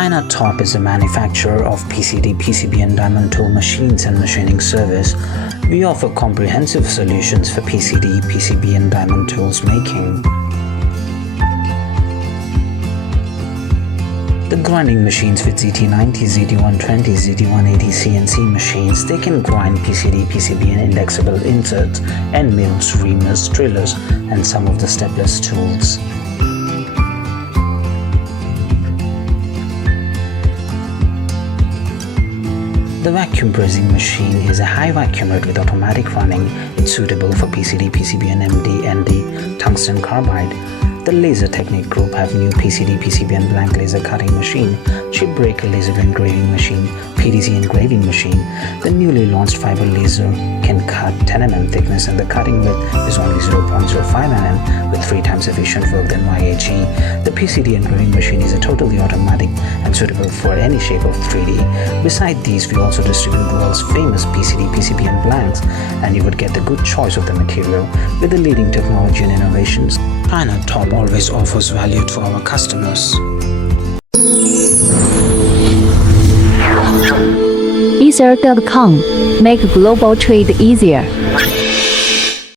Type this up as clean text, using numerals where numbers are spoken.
China-TOP is a manufacturer of PCD, PCB and diamond tool machines and machining service. We offer comprehensive solutions for PCD, PCB and diamond tools making. The grinding machines with ZT90, ZT120, ZT180 CNC machines, they can grind PCD, PCB and indexable inserts, end mills, reamers, drillers and some of the stepless tools. The vacuum pressing machine is a high vacuum rate with automatic running. It's suitable for PCD, PCB and MD, ND, tungsten carbide. The Laser Technique Group have new PCD, PCB and blank laser cutting machine, chip breaker laser engraving machine, PDC engraving machine. The newly launched fiber laser can cut 10 mm thickness and the cutting width is only 0.05 mm with 3 times efficient work than YHE. The PCD engraving machine is a totally automatic and suitable for any shape of 3D. Beside these, we also distribute the world's famous PCD, PCB and blanks, and you would get the good choice of the material with the leading technology and innovations. China-TOP always offers value to our customers. Ether.com. Make global trade easier.